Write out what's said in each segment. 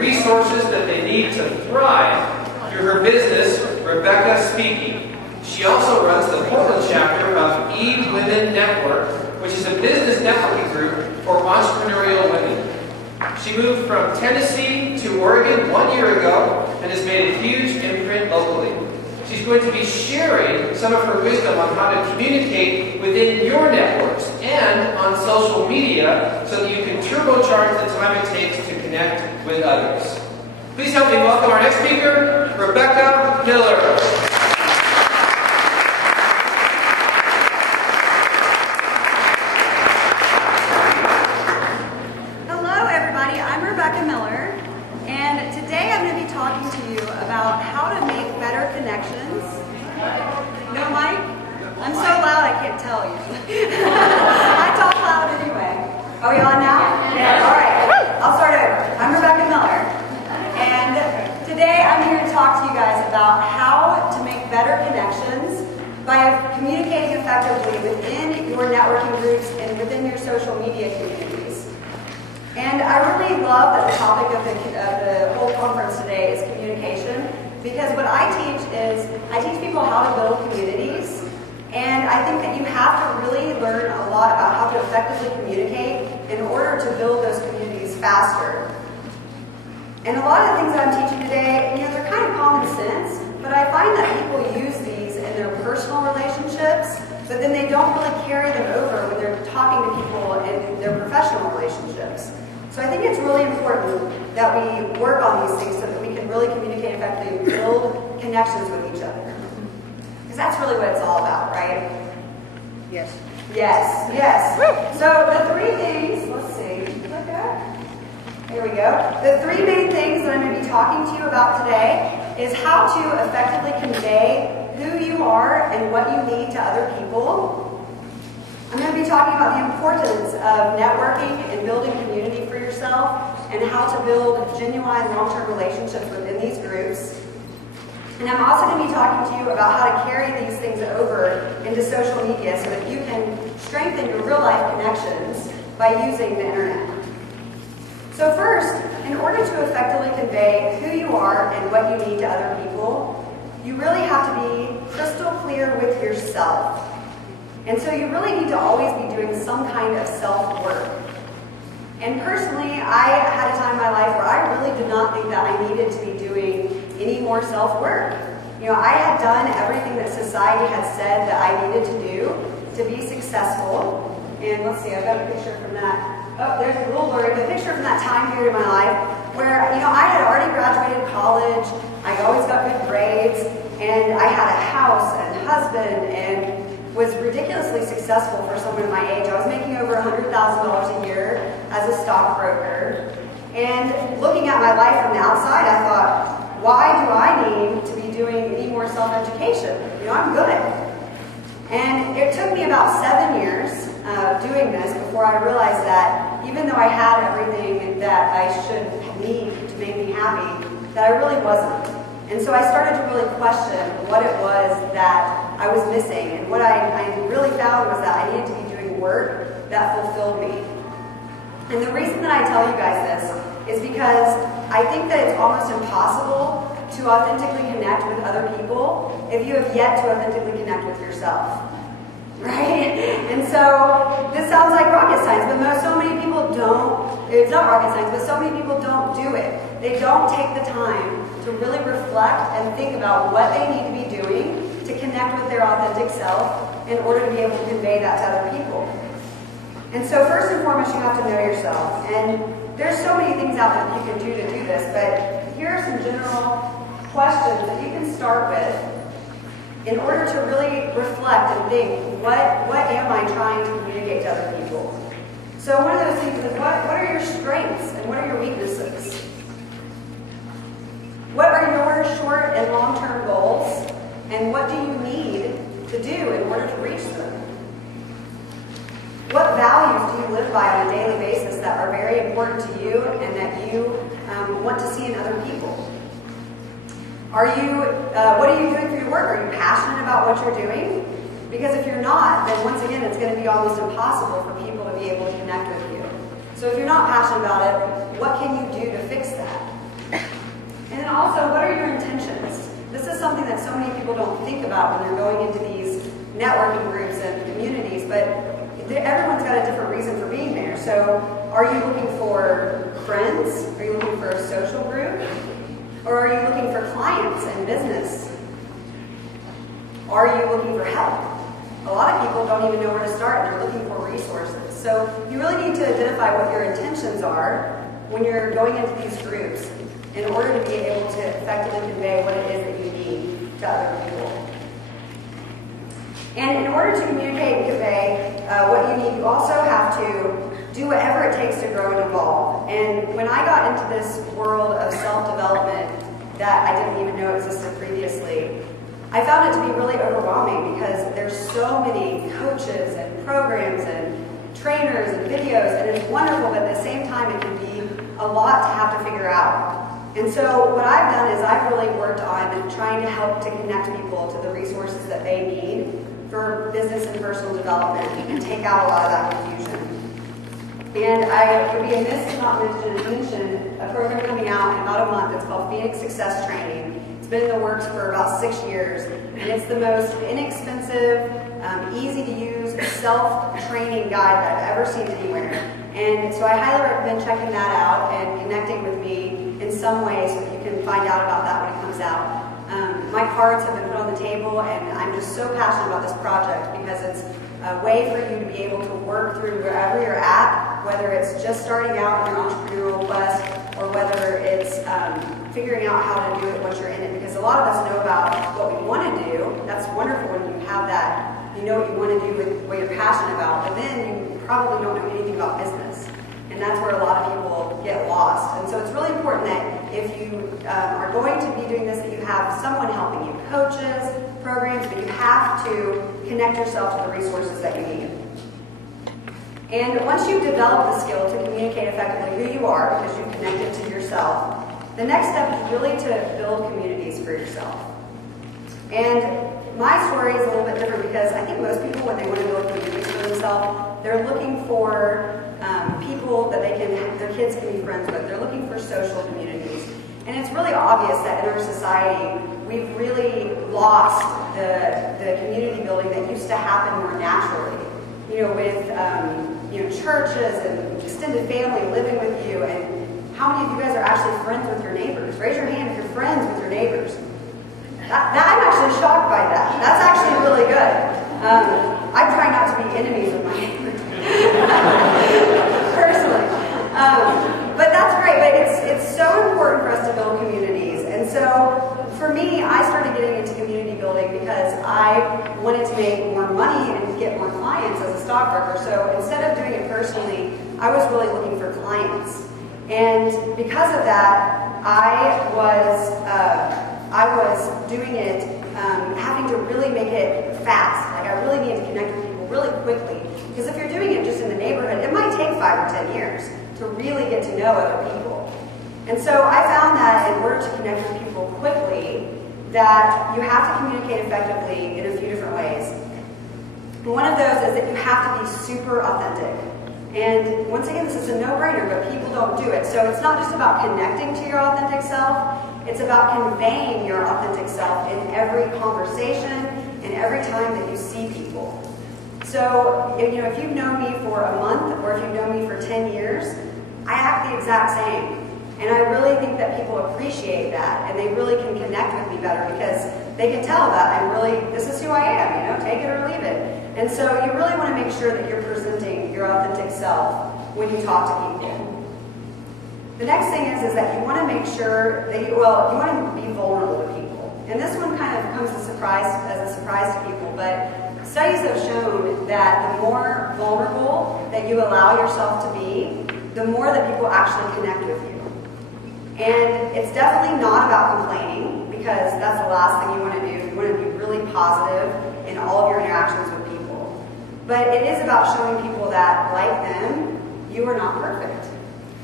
resources that they need to thrive through her business, Rebecca Speaking. She also runs the Portland chapter of E-Women Network, which is a business networking group for entrepreneurial women. She moved from Tennessee to Oregon 1 year ago and has made a huge imprint locally. She's going to be sharing some of her wisdom on how to communicate within your networks and on social media so that you can turbocharge the time it takes to connect with others. Please help me welcome our next speaker, Rebecca Miller. Communicating effectively within your networking groups and within your social media communities. And I really love that the topic of the whole conference today is communication, because what I teach is, I teach people how to build communities, and I think that you have to really learn a lot about how to effectively communicate in order to build those communities faster. And a lot of the things that I'm teaching today, they're kind of common sense, but I find that people use these in their personal relationships, but then they don't really carry them over when they're talking to people in their professional relationships. So I think it's really important that we work on these things so that we can really communicate effectively and build connections with each other. Because that's really what it's all about, right? Yes. Yes, yes. So the three things, let's see, here we go. The three main things that I'm going to be talking to you about today is how to effectively convey who you are and what you need to other people. I'm going to be talking about the importance of networking and building community for yourself and how to build genuine long-term relationships within these groups. And I'm also going to be talking to you about how to carry these things over into social media so that you can strengthen your real-life connections by using the internet. So first, in order to effectively convey who you are and what you need to other people, you really have to be crystal clear with yourself. And so you really need to always be doing some kind of self-work. And personally, I had a time in my life where I really did not think that I needed to be doing any more self-work. I had done everything that society had said that I needed to do to be successful. And let's see, I've got a picture from that. Oh, there's a little blurry, but a picture from that time period in my life where, I had already graduated college, I always got good grades, and I had a house and husband and was ridiculously successful for someone my age. I was making over $100,000 a year as a stockbroker. And looking at my life from the outside, I thought, why do I need to be doing any more self-education? I'm good. And it took me about 7 years doing this before I realized that even though I had everything that I should need to make me happy, that I really wasn't. And so I started to really question what it was that I was missing. And what I really found was that I needed to be doing work that fulfilled me. And the reason that I tell you guys this is because I think that it's almost impossible to authentically connect with other people if you have yet to authentically connect with yourself. Right? And so this sounds like rocket science, but so many people don't. It's not rocket science, but so many people don't do it. They don't take the time to really reflect and think about what they need to be doing to connect with their authentic self in order to be able to convey that to other people. And so first and foremost, you have to know yourself. And there's so many things out there that you can do to do this, but here are some general questions that you can start with in order to really reflect and think, what am I trying to communicate to other people? So one of those things is, what are your strengths and what are your weaknesses? What are your short and long-term goals, and what do you need to do in order to reach them? What values do you live by on a daily basis that are very important to you and that you want to see in other people? What are you doing for your work? Are you passionate about what you're doing? Because if you're not, then once again, it's going to be almost impossible for people to be able to connect with you. So if you're not passionate about it, what can you do to fix that? Also, what are your intentions? This is something that so many people don't think about when they're going into these networking groups and communities, but everyone's got a different reason for being there. So are you looking for friends? Are you looking for a social group? Or are you looking for clients and business? Are you looking for help? A lot of people don't even know where to start. They're looking for resources. So you really need to identify what your intentions are when you're going into these groups in order to be able to effectively convey what it is that you need to other people. And in order to communicate and convey what you need, you also have to do whatever it takes to grow and evolve. And when I got into this world of self-development that I didn't even know existed previously, I found it to be really overwhelming because there's so many coaches and programs and trainers and videos, and it's wonderful, but at the same time it can be a lot to have to figure out. And so what I've done is I've really worked on trying to help to connect people to the resources that they need for business and personal development and take out a lot of that confusion. And I would be amiss to not mention a program coming out in about a month. It's called Phoenix Success Training. It's been in the works for about 6 years, and it's the most inexpensive, easy to use self-training guide that I've ever seen anywhere. And so I highly recommend checking that out and connecting with me in some way so that you can find out about that when it comes out. My cards have been put on the table, and I'm just so passionate about this project because it's a way for you to be able to work through wherever you're at, whether it's just starting out in your entrepreneurial quest or whether it's figuring out how to do it once you're in it. Because a lot of us know about what we want to do. That's wonderful when you have that, you know what you want to do with what you're passionate about, but then you probably don't know anything about business. And that's where a lot of people get lost. And so it's really important that if you are going to be doing this, that you have someone helping you, coaches, programs, but you have to connect yourself to the resources that you need. And once you've developed the skill to communicate effectively who you are, because you've connected to yourself, the next step is really to build communities for yourself. And my story is a little bit different because I think most people, when they want to build communities for themselves, they're looking for people that their kids can be friends with. They're looking for social communities. And it's really obvious that in our society, we've really lost the community building that used to happen more naturally. You know, with churches and extended family living with you. And how many of you guys are actually friends with your neighbors? Raise your hand if you're friends with your neighbors. I'm actually shocked by that. That's actually really good. I try not to be enemies with my neighbors. Personally. But that's great. But it's so important for us to build communities. And so for me, I started getting into community building because I wanted to make more money and get more clients as a stockbroker. So instead of doing it personally, I was really looking for clients. And because of that, I was doing it, having to really make it fast. Like I really needed to connect with people really quickly. Because if you're doing it just in the neighborhood, it might take 5 or 10 years to really get to know other people. And so I found that in order to connect with people quickly, that you have to communicate effectively in a few different ways. One of those is that you have to be super authentic. And once again, this is a no-brainer, but people don't do it. So it's not just about connecting to your authentic self, it's about conveying your authentic self in every conversation and every time that you see people. So, if you've known me for a month or if you've known me for 10 years, I act the exact same. And I really think that people appreciate that and they really can connect with me better because they can tell that this is who I am, take it or leave it. And so you really want to make sure that you're presenting your authentic self when you talk to people. The next thing is that you want to make sure that you want to be vulnerable to people. And this one kind of comes as a surprise to people, but studies have shown that the more vulnerable that you allow yourself to be, the more that people actually connect with you. And it's definitely not about complaining, because that's the last thing you want to do. You want to be really positive in all of your interactions with people. But it is about showing people that, like them, you are not perfect.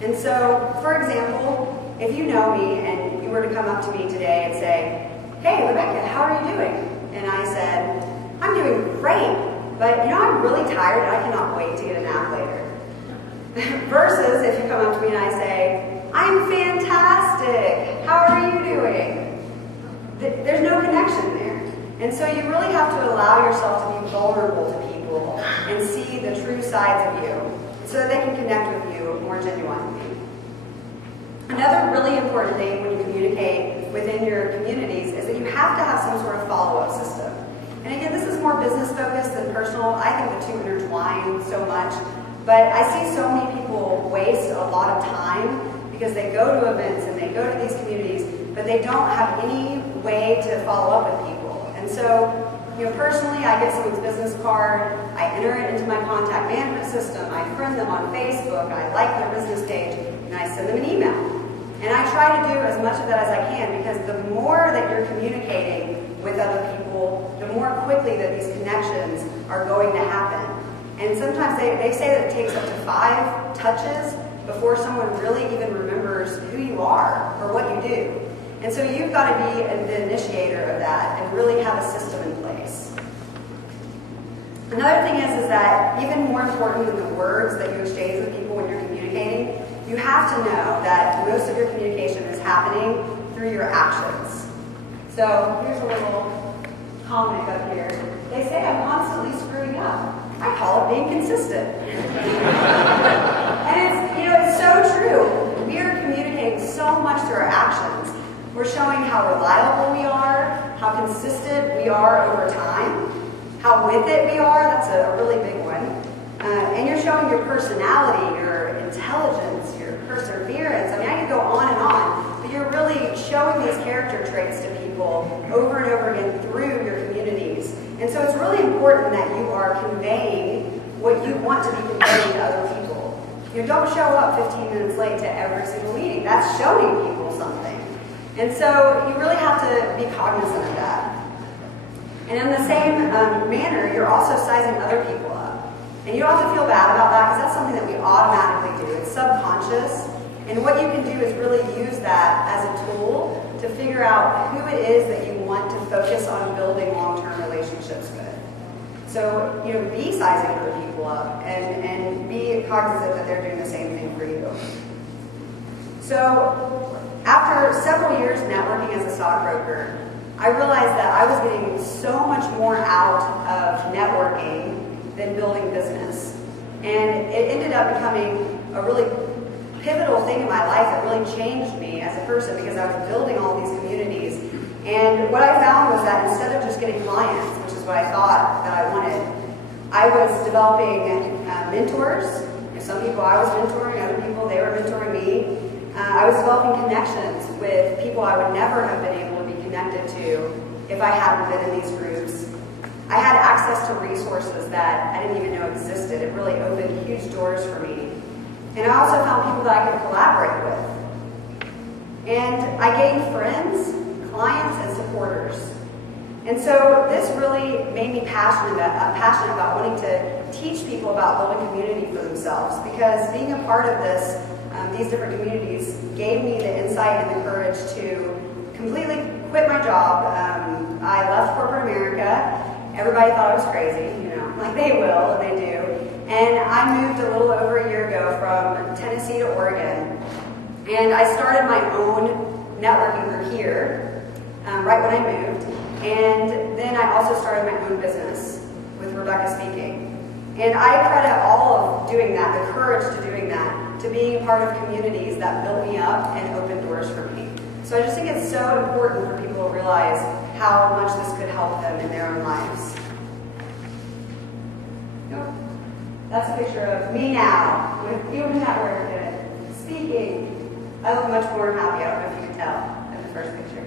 And so, for example, if you know me and you were to come up to me today and say, "Hey, Rebecca, how are you doing?" And I said, "I'm doing great, but I'm really tired and I cannot wait to get a nap later." Versus if you come up to me and I say, "I'm fantastic, how are you doing?" connection there. And so you really have to allow yourself to be vulnerable to people and see the true sides of you so that they can connect with you more genuinely. Another really important thing when you communicate within your communities is that you have to have some sort of follow-up system. And again, this is more business focused than personal. I think the two intertwine so much. But I see so many people waste a lot of time because they go to events and they go to these communities, but they don't have any way to follow up with people. And so, personally, I get someone's business card, I enter it into my contact management system, I friend them on Facebook, I like their business page, and I send them an email. And I try to do as much of that as I can, because the more that you're communicating with other people, the more quickly that these connections are going to happen. And sometimes they say that it takes up to 5 touches before someone really even remembers who you are or what you do. And so you've got to be the initiator of that and really have a system in place. Another thing is that even more important than the words that you exchange with people when you're communicating, you have to know that most of your communication is happening through your actions. So here's a little comic up here. They say I'm constantly screwing up. I call it being consistent. And it's so true. We are communicating so much through our actions. We're showing how reliable we are, how consistent we are over time, how with it we are. That's a really big one. And you're showing your personality, your intelligence, your perseverance. I mean, I could go on and on, but you're really showing these character traits to people over and over again through your communities. And so it's really important that you are conveying what you want to be conveying to other people. Don't show up 15 minutes late to every single meeting. That's showing people something. And so you really have to be cognizant of that. And in the same manner, you're also sizing other people up. And you don't have to feel bad about that, because that's something that we automatically do. It's subconscious. And what you can do is really use that as a tool to figure out who it is that you want to focus on building long-term relationships with. So, be sizing other people up and be cognizant that they're doing the same thing for you. So, after several years networking as a stockbroker, I realized that I was getting so much more out of networking than building business. And it ended up becoming a really pivotal thing in my life that really changed me as a person, because I was building all these communities. And what I found was that instead of just getting clients, which is what I thought that I wanted, I was developing mentors. Some people I was mentoring, other people, they were mentoring me. I was developing connections with people I would never have been able to be connected to if I hadn't been in these groups. I had access to resources that I didn't even know existed. It really opened huge doors for me. And I also found people that I could collaborate with. And I gained friends, clients, and supporters. And so this really made me passionate about wanting to teach people about building community for themselves, because being a part of these different communities gave me the insight and the courage to completely quit my job. I left corporate America. Everybody thought I was crazy, like they will, and they do. And I moved a little over a year ago from Tennessee to Oregon. And I started my own networking group here, right when I moved. And then I also started my own business with Rebecca Speaking. And I credit all of doing that, the courage to doing that, to being part of communities that built me up and opened doors for me. So I just think it's so important for people to realize how much this could help them in their own lives. That's a picture of me now, with Human Network and speaking. I look much more happy, I don't know if you can tell, in the first picture.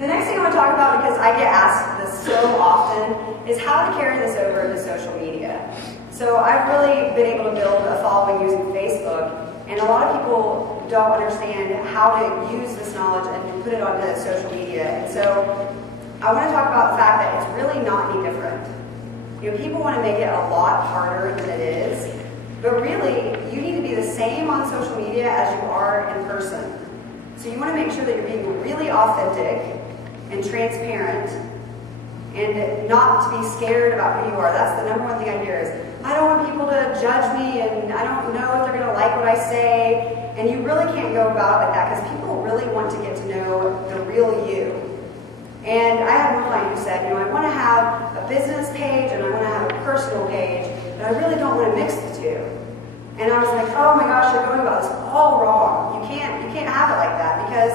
The next thing I want to talk about, because I get asked this so often, is how to carry this over into social media. So I've really been able to build a following using Facebook, and a lot of people don't understand how to use this knowledge and put it onto social media. And so I want to talk about the fact that it's really not any different. People want to make it a lot harder than it is, but really, you need to be the same on social media as you are in person. So you want to make sure that you're being really authentic and transparent, and not to be scared about who you are. That's the number one thing I hear is, I don't want people to judge me, and I don't know if they're going to like what I say. And you really can't go about it like that, because people really want to get to know the real you. And I had one client who said, I want to have a business page and I want to have a personal page, but I really don't want to mix the two. And I was like, oh my gosh, you're going about this all wrong. You can't have it like that, because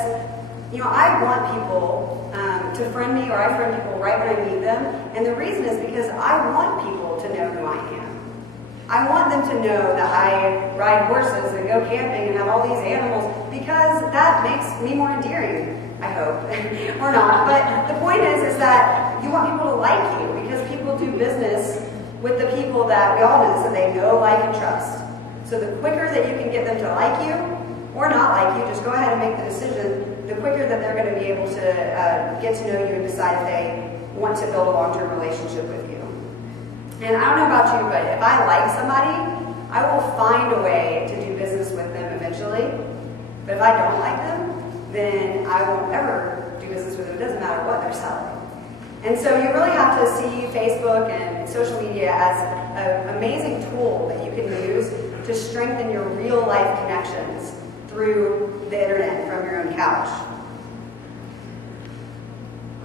I want people to friend me, or I friend people right when I meet them. And the reason is because I want people to know who I am. I want them to know that I ride horses and go camping and have all these animals, because that makes me more endearing, I hope, or not. But the point is that you want people to like you, because people do business with the people that we all know that they know, like, and trust. So the quicker that you can get them to like you or not like you, just go ahead and make the decision, the quicker that they're going to be able to get to know you and decide if they want to build a long-term relationship with you. And I don't know about you, but if I like somebody, I will find a way to do business with them eventually. But if I don't like them, then I won't ever do business with them. It doesn't matter what they're selling. And so you really have to see Facebook and social media as an amazing tool that you can use to strengthen your real-life connections through the internet from your own couch.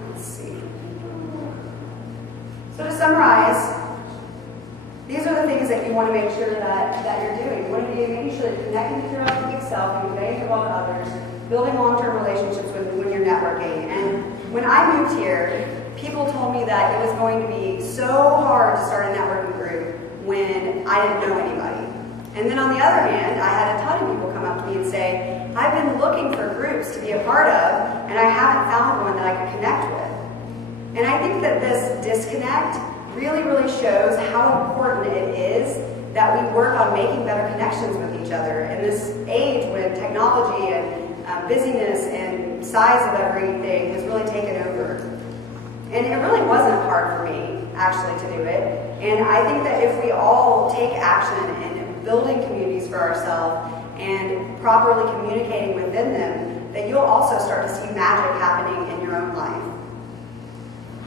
Let's see. So to summarize, these are the things that you want to make sure that you're doing. You want to be making sure that you're connecting with your authentic self, you're conveying your love to others, building long-term relationships when you're networking. And when I moved here, people told me that it was going to be so hard to start a networking group when I didn't know anybody. And then on the other hand, I had a ton of people come up to me and say, I've been looking for groups to be a part of, and I haven't found one that I can connect with. And I think that this disconnect really, really shows how important it is that we work on making better connections with each other in this age when technology and busyness and size of everything has really taken over. And it really wasn't hard for me, actually, to do it. And I think that if we all take action in building communities for ourselves and properly communicating within them, that you'll also start to see magic happening in your own life.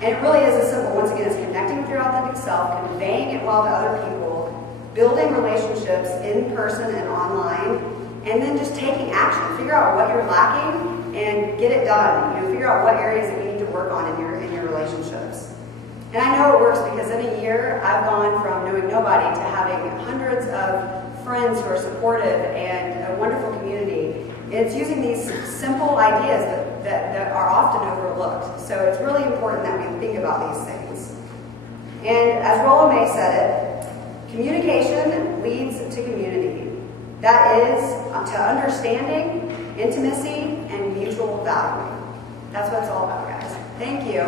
And it really is as simple. Once again, it's connecting with your authentic self, conveying it well to other people, building relationships in person and online, and then just taking action. Figure out what you're lacking and get it done. Figure out what areas that you need to work on in your relationships. And I know it works because in a year, I've gone from knowing nobody to having hundreds of friends who are supportive and a wonderful community. It's using these simple ideas that are often overlooked. So it's really important that we think about these things. And as Rollo May said it, communication leads to community. That is to understanding, intimacy, and mutual value. That's what it's all about, guys. Thank you.